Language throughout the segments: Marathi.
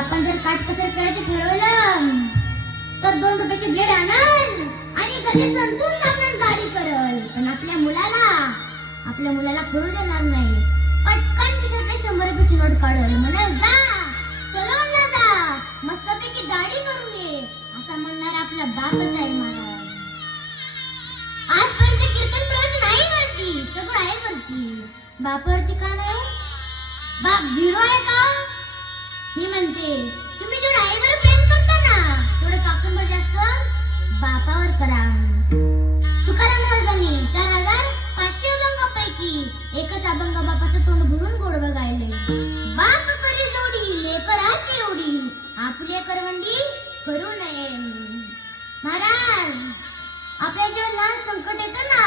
बापान जर काटकसर करायचं ठरवलं तर 2 रुपयाची ब्लेड आणल आणि कधी संतूर साबणात गाडी करल. पण आपल्या मुलाला करू देणार नाही. पटकन खिशातल्या 100 रुपयाची नोट काढल, म्हणाल जा सलूनला जा, मस्तपैकी गाडी करून ये, असा म्हणणारा आपला बापच आहे महाराज. आजपर्यंत कीर्तन प्रवचन आई करती, सगळं आई करती, बापावरती का नाही? बाप 0 आहे का? मी म्हणते तुम्ही जेवढं आईवर प्रेम करता ना तेवढं काकूंवर जास्त बापावर करा. तुकाराम महाराजांनी 4500 अभंगापैकी एकच अभंग बापाचं तोंड भरून गोडवं गायले. बाप करी जोडी लेकराची एवढी, आपले करवंडी करू नये. महाराज, आपल्या जेव्हा लहान संकट येतं ना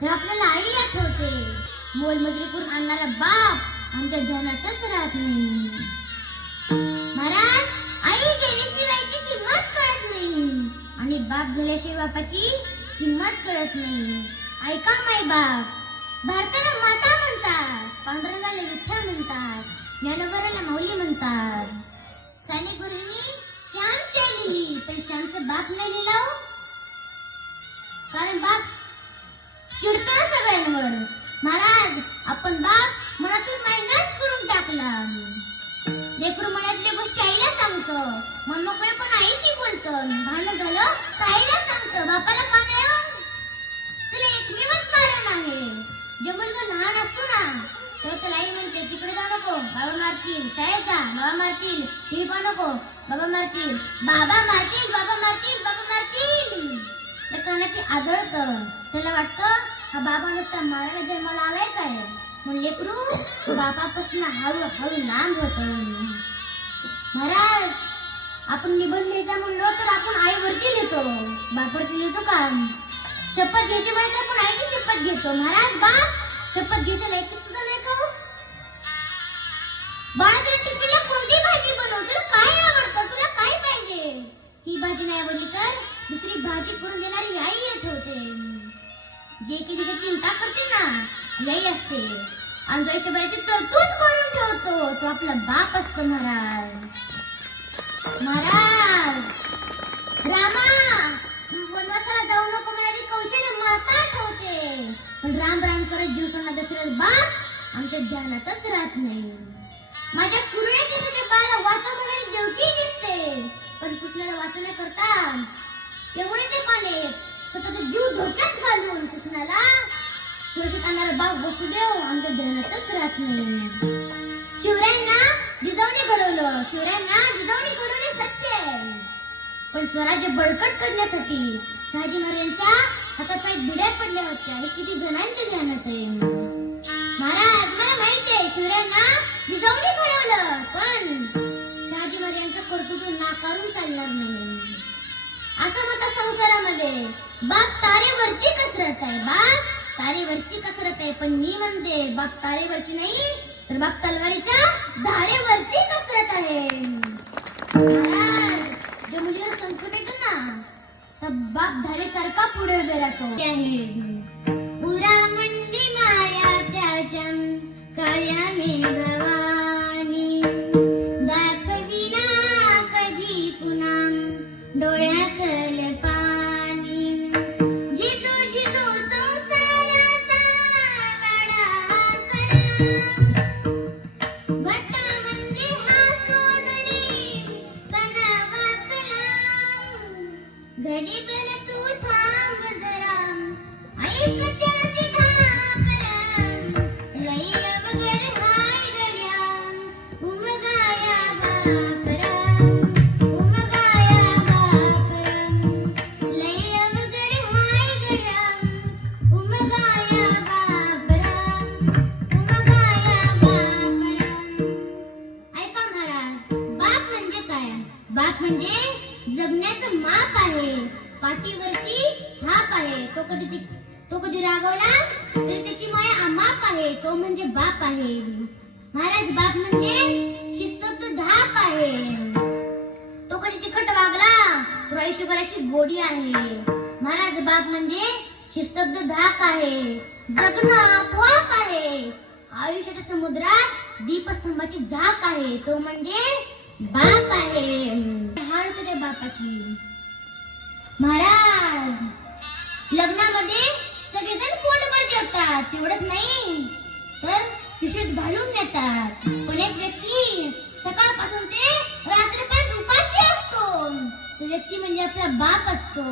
तेव्हा आपल्याला आई आठवते. मोलमजुरी करून आणणारा बाप आमच्या ध्यानातच राहत नाही. महाराज, आई गेल्याशिवायची किंमत कळत नाही आणि बाप झाल्याशिवाय बापाची किंमत कळत नाही. ऐका माय बाप, भारताला माता म्हणतात, पांडुरंगाला विठ्ठल म्हणतात, ज्ञानोबाला माऊली म्हणतात. साने गुरुजींनी श्यामची आई लिहिली पण श्यामचा बाप नाही लिहिला, कारण बाप चिडतो सगळ्यांवर. महाराज, आपण बाप मनातून मायनस करून टाकला. लेकरू मनातल्या गोष्टी आईला सांगतो, मनमोकळे पण आईशी बोलतो, भांडण झालं तर आईला सांगतो, बापाला का नाही? तर एकमेवच कारण आहे. जे मुलगा लहान असतो ना तेव्हा त्याला आई म्हणते तिकडे जाऊ नको, बाबा मारतील, शाळेत जा, बाबा मारतील, टीव्ही पाहू नको, बाबा मारतील, बाबा मारतील, बाबा मारतील, बाबा मारतील. त्या कानात आदळतं, त्याला वाटतं हा बाबा नुसता मारायला जन्माला आलाय काय. म्हणून लेकरू बापापासून हळूहळू लांब होत. महाराज, आपण निबंध लिहायचा म्हणलो तर आपण आईवरती लिहितो, बापावरती लिहितो का? शपथ घ्यायची म्हणजे तर आपण आईची शपथ घेतो. महाराज, बाप शपथ घ्यायच्या लायकीत सुद्धा नाही का? बाळा, तुला टिफिनला कोणती भाजी बनव, तुला काय आवडतं, तुला काय पाहिजे? ही भाजी नाही आवडली तर दुसरी भाजी करून देणारी आई आठवते. जे की तिची चिंता करते ना ती आई असते आणि जो आयुष्यभराची तरतूद करून ठेवतो तो आपला बाप असतो. महाराज, रामा वनवासाला जाऊ नको म्हणारी कौशल्य माता आठवते, पण राम राम करत जीव सोडणारा दशरथ बाप आमच्या ध्यानातच राहत नाही. माझ्या कुरळ्या केसाच्या बाळाला वाचव म्हणारी देवकी दिसते, पण कृष्णाला वाचवण्याकरता एवढ्याचे पाने स्वतःचा जीव धोक्यात घालून कृष्णाला सुरक्षित आणणारा बाप वसुदेव आमच्या ध्यानातच राहत नाही. शिवरायांना जिजाऊने घडवलं, सत्य, पण स्वराज्य बळकट करण्यासाठी शहाजी महाराजांच्या हातापाय भिड्या पडल्या होत्या. हे किती जणांच्या ध्यानात आहे. महाराज, मला माहिती आहे शिवरायांना जिजाऊने घडवलं, पण शहाजी महाराजांचं कर्तृत्व नाकारून चालणार नाही. असं म्हणतात संसारामध्ये बाप तारेवरची कसरत आहे, बाप तारेवरची कसरत आहे, पण मी म्हणते बाप तारेवरची नाही तर बाप तलवारीच्या धारेवरची कसरत आहे. महाराज, ज्या मुलीवर संकट येतं ना तर बाप धारेसारखा पुढे उभे राहतो. पुरा मंदी माया त्याच्या काळ्या मी भवानी, दाखविना कधी पुन्हा डोळ्यातल पाणी. झिजू झिजू संसाराचा गाडा हाकला, भटामध्ये हासू जरी कणा वाकला. घडीभर तू थांब जरा, ऐक त्याची घाबरा, लई अवघड हाय गड्या, उमगाया बापरा, उमगाया बापरा, लई अवघड हाय गड्या, उमगाया बापरा, उमगाया बापरा. ऐका महाराज, बाप म्हणजे काय? बाप म्हणजे जगण्याचं माप आहे, पाठीवरची थाप आहे. तो कधी रागवला तरी त्याची माया अमाप आहे, तो म्हणजे बाप आहे. महाराज, बाप म्हणजे शिस्तबद्ध धाप आहे. तो कधी तिखट वागला तर आयुष्यभराची गोडी आहे. महाराज, बाप म्हणजे शिस्तबद्ध धाक आहे, जगणं आपोआप आहे. आयुष्याच्या समुद्रात दीपस्तंभाची झाक आहे, तो म्हणजे बाप. बापाची. महाराज, लग्नामध्ये सगळेजण पोटभर जेवतात, तेवढंच नाही तर पिशवीत घालून नेतात. पण एक व्यक्ती सकाळपासून ते रात्रीपर्यंत उपाशी असतो. तो व्यक्ती म्हणजे आपला बाप असतो.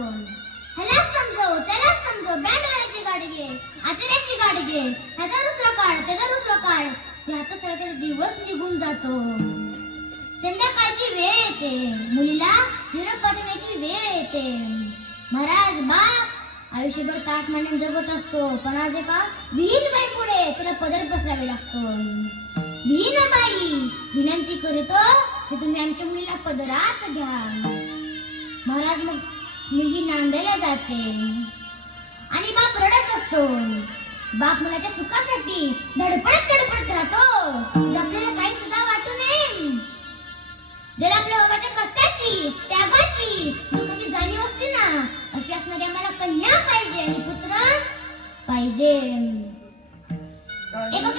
ह्यालाच समजव, त्यालाच समजव. बँडवाल्याची गाडी घे, आचार्याची गाडी घे, ह्याचा रुसवा काढ, त्याचा रुसवा काढ. ह्यात सगळा त्याचा दिवस निघून जातो. संध्याकाळची वेळ येते, मुलीला निरोप पाठवण्याची वेळ येते. महाराज, बाप आयुष्यभर ताट मांडून जगत असतो, पण आज एका विहीन बाई पुढे त्याला पदर पसरावे लागतो. विहीन बाई विनंती करतो की तुम्ही आमच्या मुलीला पदरात घ्या. महाराज, मग मुलगी नांदायला जाते आणि बाप रडत असतो. बाप मुलाच्या सुखासाठी धडपडत राहतो. आपल्याला काही सुद्धा वाटू नये. ज्याला आपल्या बाबाच्या कष्टाची, त्यागाची, दुःखाची जाणीव असते ना, अशी असणारी आम्हाला कन्या पाहिजे आणि पुत्र पाहिजे. एका